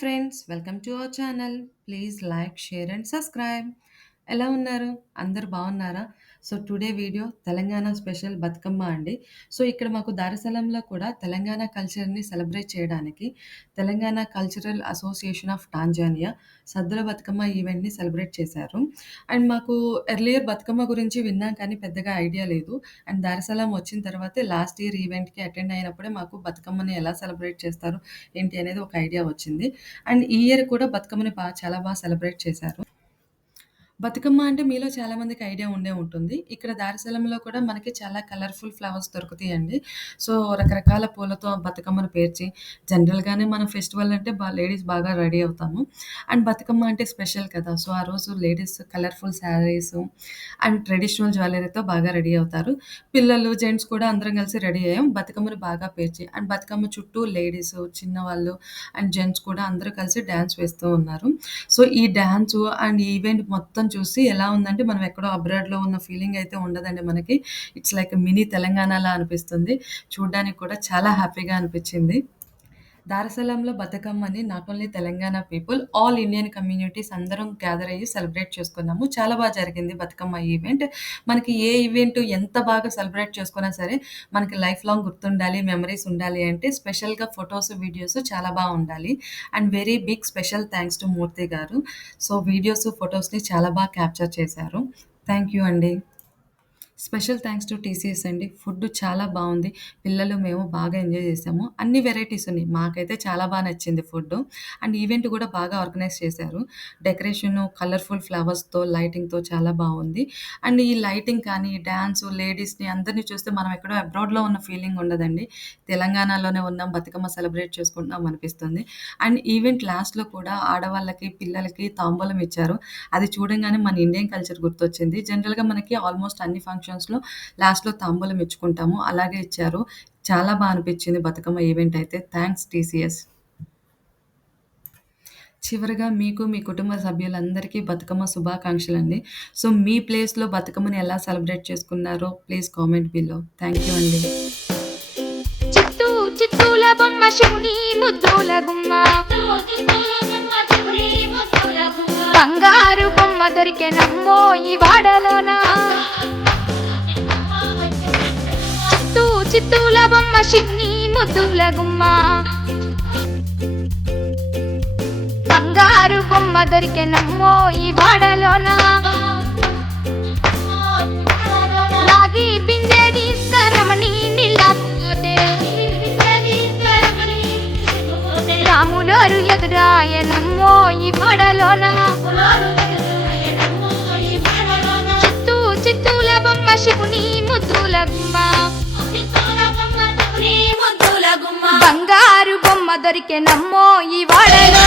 Friends, welcome to our channel. Please like, share and subscribe. ఎలా ఉన్నారు? అందరూ బాగున్నారా? So today video Telangana special Bathukamma అండి. సో ఇక్కడ మాకు దారసలంలో కూడా తెలంగాణ కల్చర్‌ని సెలబ్రేట్ చేయడానికి Telangana cultural association of Tanzania Saddula Bathukamma ఈవెంట్‌ని సెలబ్రేట్ చేశారు. అండ్ మాకు ఎర్లియర్ బతుకమ్మ గురించి విన్నాం కానీ పెద్దగా ఐడియా లేదు. అండ్ దారసలం వచ్చిన తర్వాతే లాస్ట్ ఇయర్ ఈవెంట్‌కి అటెండ్ అయినప్పుడే మాకు బతుకమ్మని ఎలా సెలబ్రేట్ చేస్తారు, ఏంటి అనేది ఒక ఐడియా వచ్చింది. అండ్ ఈ ఇయర్ కూడా బతుకమ్మని చాలా బాగా సెలబ్రేట్ చేశారు. బతుకమ్మ అంటే మీలో చాలా మందికి ఐడియా ఉండే ఉంటుంది. ఇక్కడ దారసలంలో కూడా మనకి చాలా కలర్‌ఫుల్ ఫ్లవర్స్ దొరుకుతాయండి. సో, రకరకాల పూలతో బతుకమ్మను పేర్చి జనరల్‌గానే మనం ఫెస్టివల్ అంటే లేడీస్ బాగా రెడీ అవుతాము. అండ్ బతుకమ్మ అంటే స్పెషల్ కదా! సో, ఆ రోజు ladies colourful saris and traditional జ్యువెల్లరీతో బాగా రెడీ అవుతారు. పిల్లలు, జెంట్స్ కూడా అందరం కలిసి రెడీ అయ్యాం. బతుకమ్మని బాగా పేర్చి అండ్ బతుకమ్మ చుట్టూ లేడీసు, చిన్నవాళ్ళు అండ్ జెంట్స్ కూడా అందరూ కలిసి డాన్స్ వేస్తూ ఉన్నారు. సో, ఈ డాన్సు అండ్ ఈ ఈవెంట్ మొత్తం చూసి ఎలా ఉందంటే, మనం ఎక్కడో అబ్రాడ్‌లో ఉన్న ఫీలింగ్ అయితే ఉండదండి మనకి. ఇట్స్ లైక్ మినీ తెలంగాణలా అనిపిస్తుంది. చూడ్డానికి కూడా చాలా హ్యాపీగా అనిపిచ్చింది. దారసలంలో బతుకమ్మని not only Telangana people, all Indian communities అందరం గ్యాదర్ అయ్యి సెలబ్రేట్ చేసుకున్నాము. చాలా జరిగింది బతుకమ్మ ఈవెంట్. మనకి ఏ ఈవెంట్ ఎంత బాగా సెలబ్రేట్ చేసుకున్నా సరే, మనకి లైఫ్ లాంగ్ గుర్తుండాలి, మెమరీస్ ఉండాలి అంటే స్పెషల్‌గా ఫోటోస్, వీడియోస్ చాలా ఉండాలి. And very big special thanks to Murthy garu. So, videos, ఫోటోస్‌ని చాలా క్యాప్చర్ చేశారు. థాంక్ యూ అండి. స్పెషల్ థాంక్స్ టు టీసీఎస్ అండి. ఫుడ్ చాలా బావుంది. పిల్లలు, మేము బాగా ఎంజాయ్ చేసాము. అన్ని వెరైటీస్ ఉన్నాయి. మాకైతే చాలా నచ్చింది ఫుడ్డు. అండ్ ఈవెంట్ కూడా బాగా ఆర్గనైజ్ చేశారు. డెకరేషను కలర్‌ఫుల్ ఫ్లవర్స్‌తో, లైటింగ్‌తో చాలా బావుంది. అండ్ ఈ లైటింగ్ కానీ, డాన్సు, లేడీస్‌ని అందరిని చూస్తే మనం ఎక్కడో అబ్రాడ్‌లో ఉన్న ఫీలింగ్ ఉండదండి. తెలంగాణలోనే ఉన్నాం, బతుకమ్మ సెలబ్రేట్ చేసుకుంటున్నాం అనిపిస్తుంది. అండ్ ఈవెంట్ లాస్ట్‌లో కూడా ఆడవాళ్ళకి, పిల్లలకి తాంబూలం ఇచ్చారు. అది చూడంగానే మన ఇండియన్ కల్చర్ గుర్తొచ్చింది. జనరల్‌గా మనకి ఆల్మోస్ట్ అన్ని ఫంక్షన్స్‌లో లాస్ట్‌లో తాంబూలం ఇచ్చుకుంటాము. అలాగే ఇచ్చారు. చాలా అనిపిచ్చింది బతుకమ్మ ఈవెంట్ అయితే. Thanks TCS. చివరగా మీకు, మీ కుటుంబ సభ్యులందరికీ బతుకమ్మ శుభాకాంక్షలండి. సో, మీ ప్లేస్‌లో బతుకమ్మని ఎలా సెలబ్రేట్ చేసుకున్నారో please comment below. Thank you అండి. చిత్తూ చిత్తూల బొమ్మ శివుని ముద్దుల గుమ్మ, బంగారు బొమ్మ దొరికెనమ్మో ఈ వాడలోన. చిత్తూ చిత్తూల బొమ్మ శివుని ముద్దుల గుమ్మ, బంగారు బొమ్మ దొరికెనమ్మో ఈ వాడలోన. రాగి బిందె తీసుకురమని నిల్లపోతే, రాములోరు ఎదురాయనమ్మో ఈ వాడలోన. చిత్తూ చిత్తూల బొమ్మ శివుని ముద్దుల గుమ్మ, బంగారు బొమ్మ దొరికెనమ్మో ఈ వాడలోన.